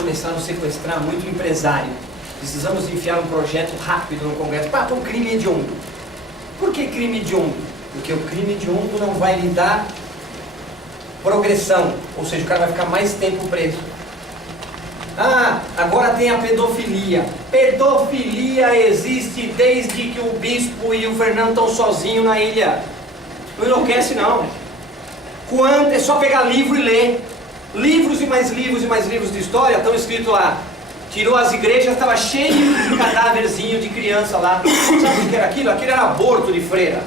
começaram a sequestrar muito empresário. Precisamos enfiar um projeto rápido no Congresso. Para um crime hediondo. Por que crime hediondo? Porque o crime hediondo não vai lhe dar progressão, ou seja, o cara vai ficar mais tempo preso. Ah, agora tem a pedofilia. Pedofilia existe desde que o bispo e o Fernando estão sozinhos na ilha. Não enlouquece não. É só pegar livro e ler. Livros e mais livros e mais livros de história estão escritos lá. Tirou as igrejas, estava cheio de cadáverzinho de criança lá. Sabe o que era aquilo? Aquilo era aborto de freira.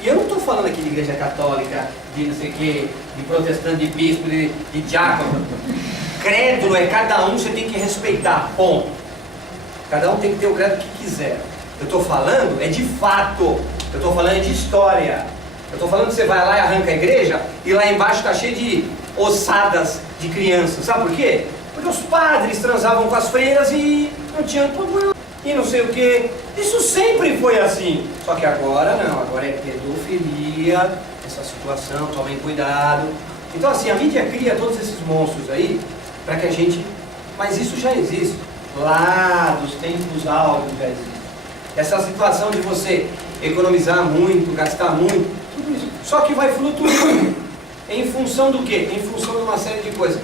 E eu não estou falando aqui de igreja católica, de não sei o que, de protestante, de bispo, de diácono. Crédulo é cada um, você tem que respeitar, ponto. Cada um tem que ter o crédito que quiser. Eu estou falando é de fato, eu estou falando é de história. Eu estou falando que você vai lá e arranca a igreja e lá embaixo está cheio de ossadas de crianças. Sabe por quê? Porque os padres transavam com as freiras e não tinham problema. E não sei o que. Isso sempre foi assim. Só que agora não, agora é pedofilia, essa situação, tomem cuidado. Então assim, a mídia cria todos esses monstros aí para que a gente... Mas isso já existe. Lá dos tempos áureos já existe. Essa situação de você economizar muito, gastar muito, tudo isso. Só que vai flutuando. Em função do quê? Em função de uma série de coisas.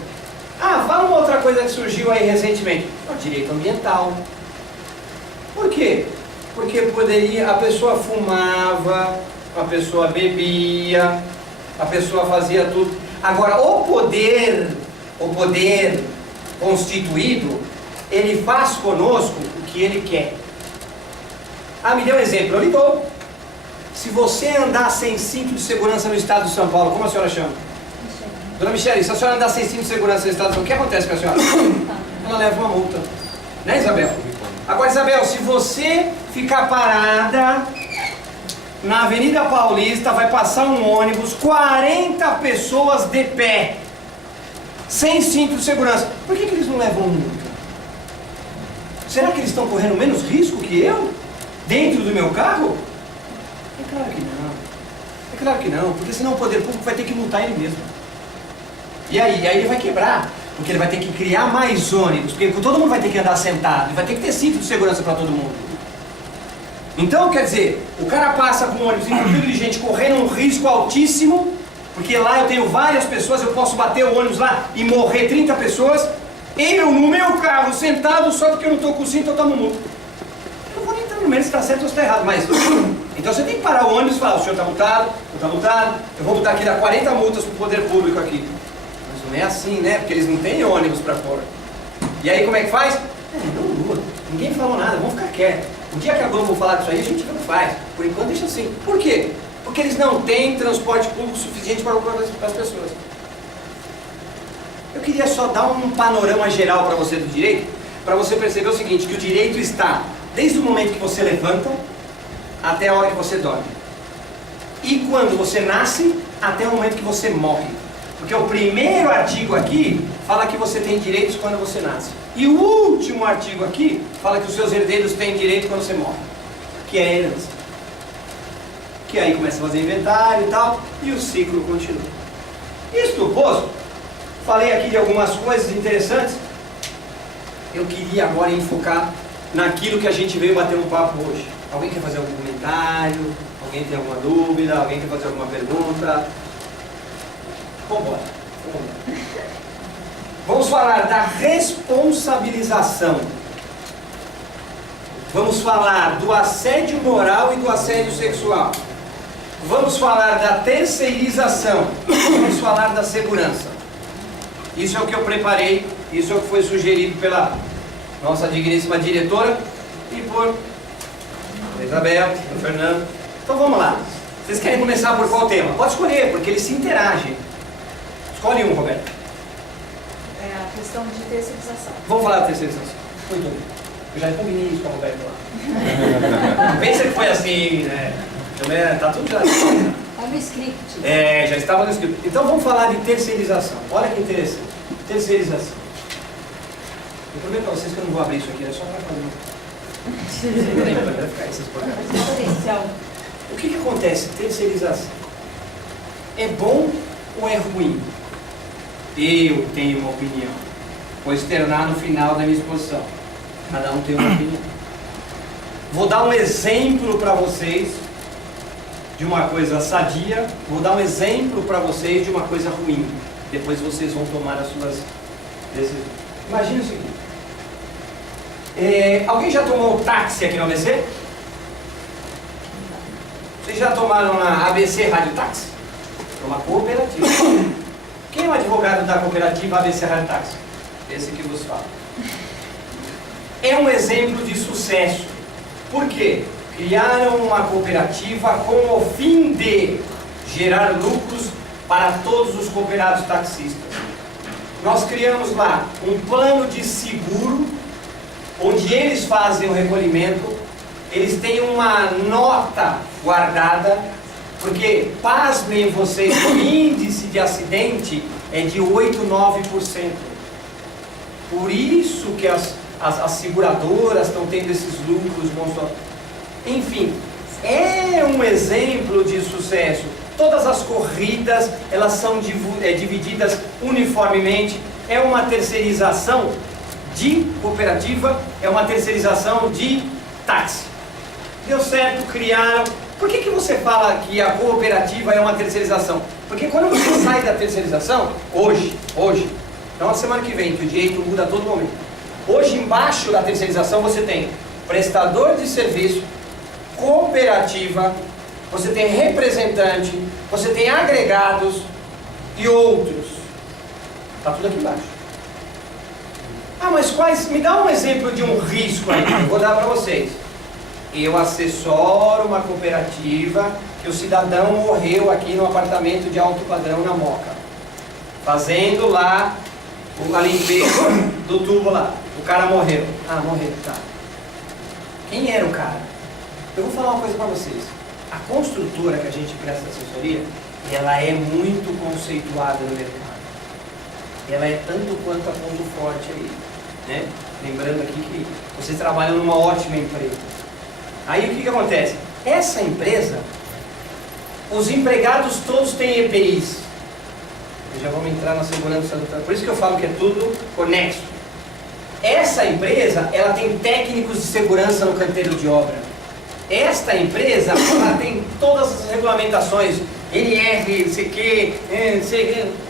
Ah, fala uma outra coisa que surgiu aí recentemente. O direito ambiental. Por quê? Porque a pessoa fumava, a pessoa bebia, a pessoa fazia tudo. Agora, o poder constituído, ele faz conosco o que ele quer. Ah, me dê um exemplo, eu lhe dou. Se você andar sem cinto de segurança no estado de São Paulo, como a senhora chama? Dona Michele, se a senhora andar sem cinto de segurança no estado de São Paulo, o que acontece com a senhora? Ela leva uma multa. Né, Isabel? Agora, Isabel, se você ficar parada na Avenida Paulista, vai passar um ônibus, 40 pessoas de pé, sem cinto de segurança, por que eles não levam multa? Será que eles estão correndo menos risco que eu? Dentro do meu carro? É claro que não. É claro que não, porque senão o poder público vai ter que multar ele mesmo. E aí ele vai quebrar, porque ele vai ter que criar mais ônibus, porque todo mundo vai ter que andar sentado, e vai ter que ter cinto de segurança para todo mundo. Então, quer dizer, o cara passa com um ônibus entupido de gente correndo um risco altíssimo, porque lá eu tenho várias pessoas, eu posso bater o ônibus lá e morrer 30 pessoas, eu no meu carro sentado, só porque eu não estou com cinto, eu tomo multa. Eu não vou nem entrar no meio se está certo ou se está errado, mas... Então você tem que parar o ônibus e falar, o senhor está multado, eu vou botar aqui, dar 40 multas para o poder público aqui. Mas não é assim, né? Porque eles não têm ônibus para fora. E aí como é que faz? Não luta, ninguém falou nada, vamos ficar quietos. O dia que a Globo falar disso aí, a gente não faz. Por enquanto deixa assim. Por quê? Porque eles não têm transporte público suficiente para as pessoas. Eu queria só dar um panorama geral para você do direito, para você perceber o seguinte, que o direito está desde o momento que você levanta até a hora que você dorme. E quando você nasce, até o momento que você morre. Porque o primeiro artigo aqui fala que você tem direitos quando você nasce. E o último artigo aqui fala que os seus herdeiros têm direito quando você morre. Que é a herança. Que aí começa a fazer inventário e tal, e o ciclo continua. Isto posto, falei aqui de algumas coisas interessantes. Eu queria agora enfocar naquilo que a gente veio bater um papo hoje. Alguém quer fazer algum comentário? Alguém tem alguma dúvida? Alguém quer fazer alguma pergunta? Vambora. Vamos falar da responsabilização. Vamos falar do assédio moral e do assédio sexual. Vamos falar da terceirização. Vamos falar da segurança. Isso é o que eu preparei, isso é o que foi sugerido pela nossa digníssima diretora e por Isabel, por Fernando. Então vamos lá. Vocês querem começar por qual tema? Pode escolher, porque eles se interagem. Escolhe um, Roberto. É a questão de terceirização. Vamos falar da terceirização. Muito bem. Eu já combinei isso com o Roberto lá. Pensa que foi assim, né? Tá tudo já. Está no script. Já estava no script. Então vamos falar de terceirização. Olha que interessante. Terceirização. Eu prometo para vocês que eu não vou abrir isso aqui, é só para fazer. Vai ficar essas porcarias. O que acontece? Terceirização. É bom ou é ruim? Eu tenho uma opinião. Vou externar no final da minha exposição. Cada um tem uma opinião. Vou dar um exemplo para vocês de uma coisa sadia, vou dar um exemplo para vocês de uma coisa ruim. Depois vocês vão tomar as suas decisões. Imagina o seguinte. Alguém já tomou táxi aqui no ABC? Vocês já tomaram na ABC Rádio Táxi? É uma cooperativa. Quem é o advogado da cooperativa ABC Rádio Táxi? Esse que vos fala. É um exemplo de sucesso. Por quê? Criaram uma cooperativa com o fim de gerar lucros para todos os cooperados taxistas. Nós criamos lá um plano de seguro, onde eles fazem o recolhimento, eles têm uma nota guardada, porque, pasmem vocês, o índice de acidente é de 8, 9%. Por isso que as seguradoras estão tendo esses lucros monstruosos. Enfim, é um exemplo de sucesso. Todas as corridas, elas são divididas uniformemente. É uma terceirização de cooperativa, é uma terceirização de táxi. Deu certo, criaram. Por que você fala que a cooperativa é uma terceirização? Porque quando você sai da terceirização, hoje, não a semana que vem, que o direito muda a todo momento. Hoje, embaixo da terceirização, você tem prestador de serviço, cooperativa, você tem representante, você tem agregados e outros. Está tudo aqui embaixo. Ah, mas quais? Me dá um exemplo de um risco aí. Eu vou dar para vocês. Eu assessoro uma cooperativa que o cidadão morreu aqui no apartamento de alto padrão na Moca, fazendo lá a limpeza do tubo lá. O cara morreu. Ah, morreu, tá. Quem era o cara? Eu vou falar uma coisa para vocês. A construtora que a gente presta assessoria, ela é muito conceituada no mercado. Ela é tanto quanto a Ponto Forte aí, né? Lembrando aqui que vocês trabalham numa ótima empresa. Aí o que acontece? Essa empresa, os empregados todos têm EPIs. Já vamos entrar na segurança do trabalho. Por isso que eu falo que é tudo conexo. Essa empresa, ela tem técnicos de segurança no canteiro de obra. Esta empresa, ela tem todas as regulamentações, NR, CQ,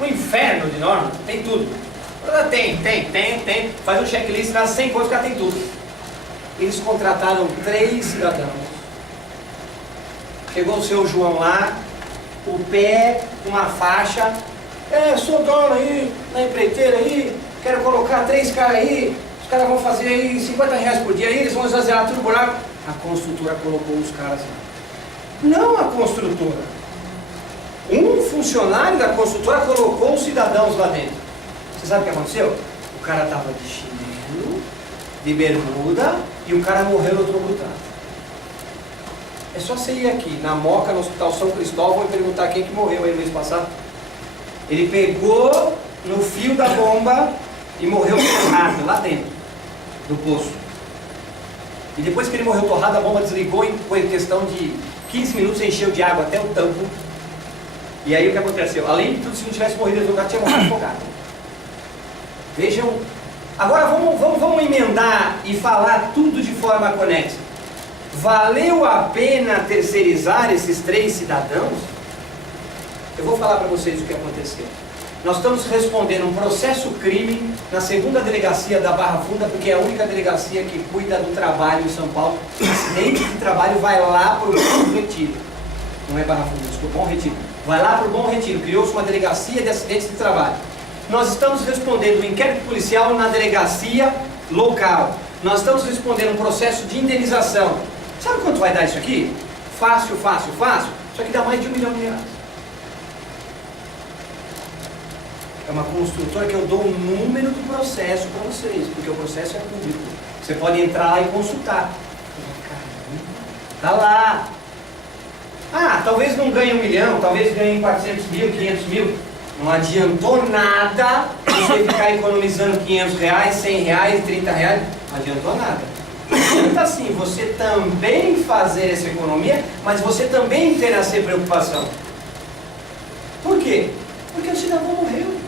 um inferno de normas, tem tudo. Ela tem. Faz um checklist, nas 100 coisas que ela tem tudo. Eles contrataram 3 cidadãos. Chegou o seu João lá, o pé, uma faixa. Sou dono aí, na empreiteira aí, quero colocar 3 caras aí, os caras vão fazer aí R$50 por dia, aí eles vão esvaziar tudo o buraco. A construtora colocou os caras lá. Não a construtora. Um funcionário da construtora colocou os cidadãos lá dentro. Você sabe o que aconteceu? O cara estava de chinelo, de bermuda, e o cara morreu eletrocutado. É só você ir aqui, na Moca, no Hospital São Cristóvão, e perguntar quem que morreu aí no mês passado. Ele pegou no fio da bomba e morreu torrado lá dentro do poço. E depois que ele morreu torrado, a bomba desligou e foi questão de 15 minutos, encheu de água até o tampo. E aí o que aconteceu? Além de tudo, se não tivesse morrido ele tinha morrido afogado. Vejam. Agora vamos emendar e falar tudo de forma conexa. Valeu a pena terceirizar esses 3 cidadãos? Eu vou falar para vocês o que aconteceu. Nós estamos respondendo um processo crime na 2ª delegacia da Barra Funda, porque é a única delegacia que cuida do trabalho em São Paulo. O acidente de trabalho vai lá para o Bom Retiro. Não é Barra Funda, desculpa, Bom Retiro. Vai lá para o Bom Retiro. Criou-se uma delegacia de acidentes de trabalho. Nós estamos respondendo um inquérito policial na delegacia local. Nós estamos respondendo um processo de indenização. Sabe quanto vai dar isso aqui? Fácil. Isso aqui dá mais de R$1 milhão. É uma construtora que eu dou o número do processo para vocês, porque o processo é público. Você pode entrar lá e consultar. Caramba, tá lá. Ah, talvez não ganhe R$1 milhão, talvez ganhe 400 mil, 500 mil. Não adiantou nada você ficar economizando R$500, R$100, R$30. Não adiantou nada. Adianta assim, você também fazer essa economia, mas você também ter essa preocupação. Por quê? Porque o cidadão morreu.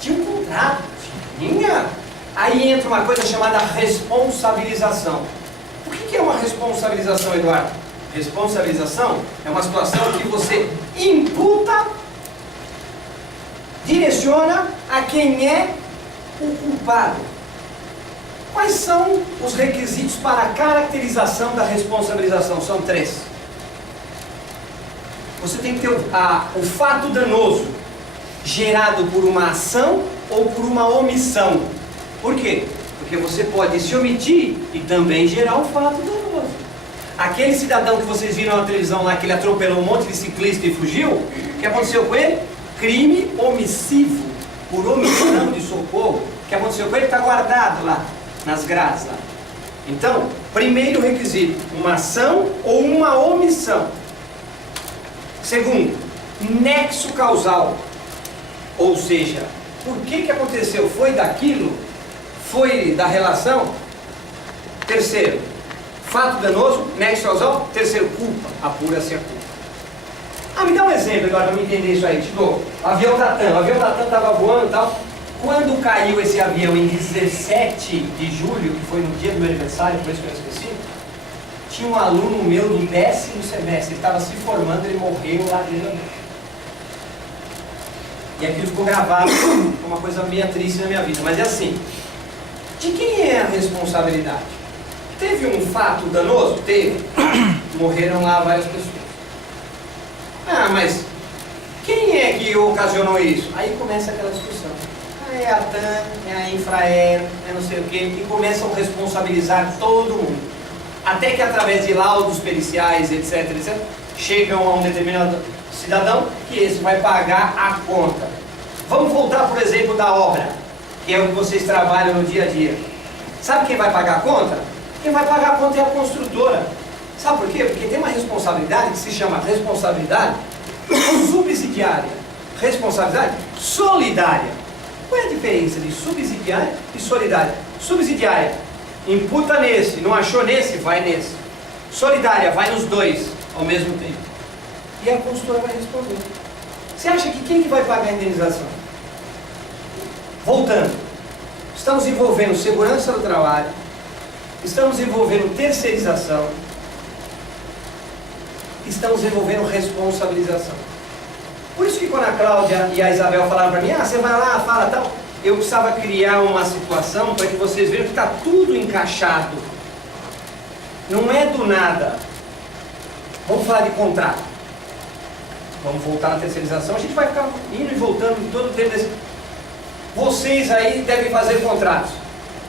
Tinha um contrato. Ah, tinha. Aí entra uma coisa chamada responsabilização. O que é uma responsabilização, Eduardo? Responsabilização é uma situação que você imputa, direciona a quem é o culpado. Quais são os requisitos para a caracterização da responsabilização? São 3. Você tem que ter o fato danoso gerado por uma ação ou por uma omissão. Por quê? Porque você pode se omitir e também gerar um fato danoso. Aquele cidadão que vocês viram na televisão lá, que ele atropelou um monte de ciclista e fugiu, o que aconteceu com ele? Crime omissivo, por omissão de socorro. O que aconteceu com ele está guardado lá, nas grades lá. Então, primeiro requisito, uma ação ou uma omissão. Segundo, nexo causal. Ou seja, por que aconteceu? Foi daquilo? Foi da relação? Terceiro, fato danoso, nexo causal. Terceiro, culpa, apura-se a culpa. Me dá um exemplo agora para me entender isso aí. Te dou. Avião Tatam. O avião Tatam estava voando e tal. Quando caiu esse avião em 17 de julho, que foi no dia do meu aniversário, por isso que eu esqueci, tinha um aluno meu do 10º semestre, ele estava se formando, ele morreu lá dentro. E aquilo ficou gravado, uma coisa meio triste na minha vida. Mas é assim, de quem é a responsabilidade? Teve um fato danoso? Teve. Morreram lá várias pessoas. Mas quem é que ocasionou isso? Aí começa aquela discussão. É a TAM, é a Infraero, é não sei o quê, e começam a responsabilizar todo mundo. Até que através de laudos periciais, etc, chegam a um determinado cidadão que esse vai pagar a conta. Vamos voltar, por exemplo, da obra, que é o que vocês trabalham no dia a dia. Sabe quem vai pagar a conta? Quem vai pagar a conta é a construtora. Sabe por quê? Porque tem uma responsabilidade que se chama responsabilidade subsidiária, responsabilidade solidária. Qual é a diferença de subsidiária e solidária? Subsidiária, imputa nesse, não achou nesse, vai nesse. Solidária, vai nos dois ao mesmo tempo. E a consultora vai responder. Você acha que quem que vai pagar a indenização? Voltando, estamos envolvendo segurança do trabalho, estamos envolvendo terceirização, estamos envolvendo responsabilização. Por isso que quando a Cláudia e a Isabel falaram para mim, você vai lá, fala tal, eu precisava criar uma situação para que vocês vejam que está tudo encaixado. Não é do nada. Vamos falar de contrato. Vamos voltar na terceirização, a gente vai ficar indo e voltando todo o tempo desse... Vocês aí devem fazer contratos.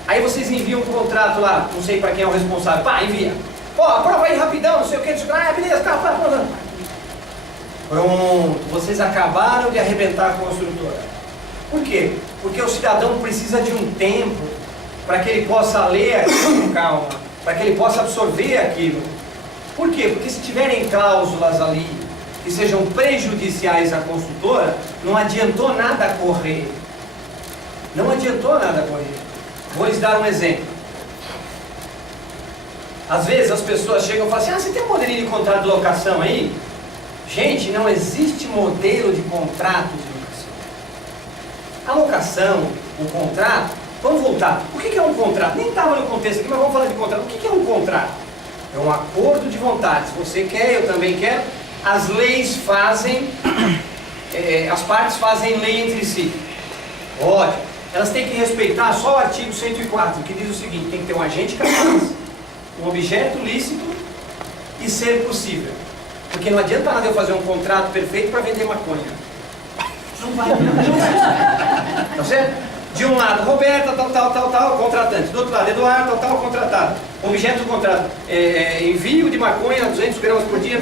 Aí vocês enviam um contrato lá, não sei para quem é o responsável. Envia. Aprova aí rapidão, não sei o que, beleza, tá. Pronto, vocês acabaram de arrebentar a construtora. Por quê? Porque o cidadão precisa de um tempo para que ele possa ler aquilo com calma, para que ele possa absorver aquilo. Por quê? Porque se tiverem cláusulas ali que sejam prejudiciais à construtora, não adiantou nada correr. Não adiantou nada correr. Vou lhes dar um exemplo. Às vezes as pessoas chegam e falam assim, você tem um modelinho de contrato de locação aí? Gente, não existe modelo de contrato de locação. A locação, o contrato, vamos voltar. O que é um contrato? Nem estava no contexto aqui, mas vamos falar de contrato. O que é um contrato? É um acordo de vontades. Você quer, eu também quero. As leis fazem, as partes fazem lei entre si. Ótimo. Elas têm que respeitar só o artigo 104, que diz o seguinte, tem que ter um agente capaz, um objeto lícito e ser possível. Porque não adianta nada eu fazer um contrato perfeito para vender maconha. Não vai. Tá certo? De um lado, Roberta, tal, contratante. Do outro lado, Eduardo, tal, contratado. Objeto do contrato. Envio de maconha, 200 gramas por dia.